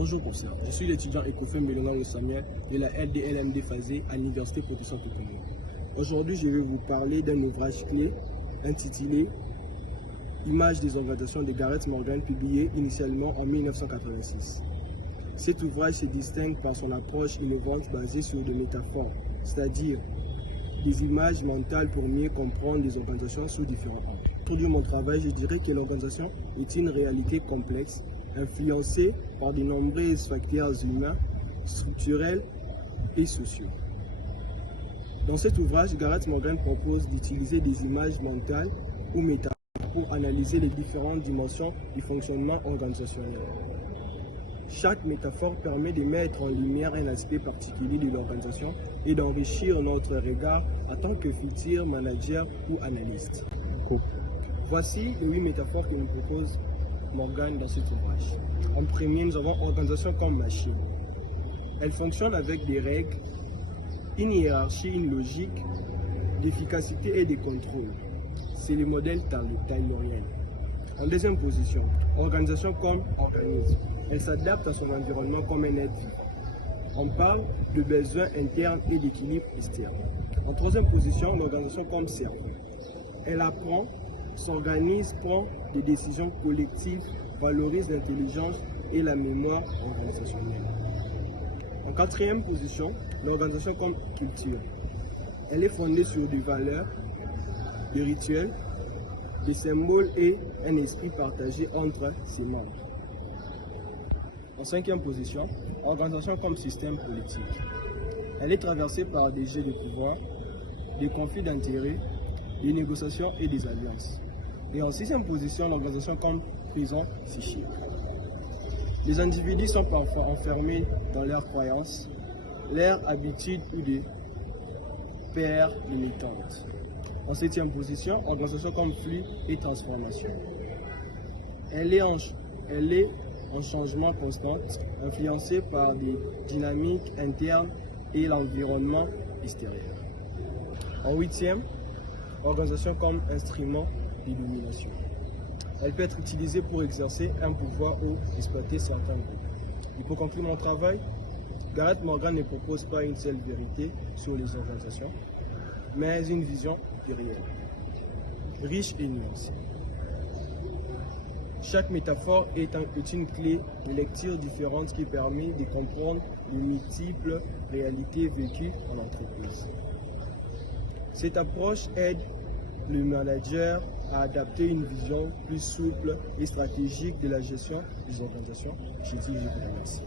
Bonjour professeur, je suis l'étudiant Ekofem Melonga Samuel de la LDLMD Phasé à l'Université Protestante de Congo. Aujourd'hui, je vais vous parler d'un ouvrage clé intitulé Images des organisations de Gareth Morgan, publié initialement en 1986. Cet ouvrage se distingue par son approche innovante basée sur des métaphores, c'est-à-dire des images mentales pour mieux comprendre les organisations sous différents angles. Pour mon travail, je dirais que l'organisation est une réalité complexe, influencée par de nombreux facteurs humains, structurels et sociaux. Dans cet ouvrage, Gareth Morgan propose d'utiliser des images mentales ou métaphores pour analyser les différentes dimensions du fonctionnement organisationnel. Chaque métaphore permet de mettre en lumière un aspect particulier de l'organisation et d'enrichir notre regard en tant que futur manager ou analyste. Voici les 8 métaphores que nous propose Morgan dans cet ouvrage. En premier, nous avons organisation comme machine. Elle fonctionne avec des règles, une hiérarchie, une logique, d'efficacité et de contrôle. C'est le modèle taylorien. En deuxième position, organisation comme organisme. Elle s'adapte à son environnement comme un être vivant. On parle de besoins internes et d'équilibre externe. En troisième position, l'organisation comme cerveau. Elle apprend, s'organise, prend des décisions collectives, valorise l'intelligence et la mémoire organisationnelle. En quatrième position, l'organisation comme culture. Elle est fondée sur des valeurs, des rituels, des symboles et un esprit partagé entre ses membres. En cinquième position, organisation comme système politique. Elle est traversée par des jeux de pouvoir, des conflits d'intérêts, des négociations et des alliances. Et en sixième position, l'organisation comme prison psychique. Les individus sont parfois enfermés dans leurs croyances, leurs habitudes ou des peurs limitantes. En septième position, organisation comme flux et transformation. Elle est en changement constant, influencée par des dynamiques internes et l'environnement extérieur. En huitième, organisation comme instrument de domination. Elle peut être utilisée pour exercer un pouvoir ou exploiter certains groupes. Et pour conclure mon travail, Gareth Morgan ne propose pas une seule vérité sur les organisations, mais une vision plurielle, riche et nuancée. Chaque métaphore est une clé de lecture différente qui permet de comprendre les multiples réalités vécues en entreprise. Cette approche aide le manager à adapter une vision plus souple et stratégique de la gestion des organisations. Je vous remercie.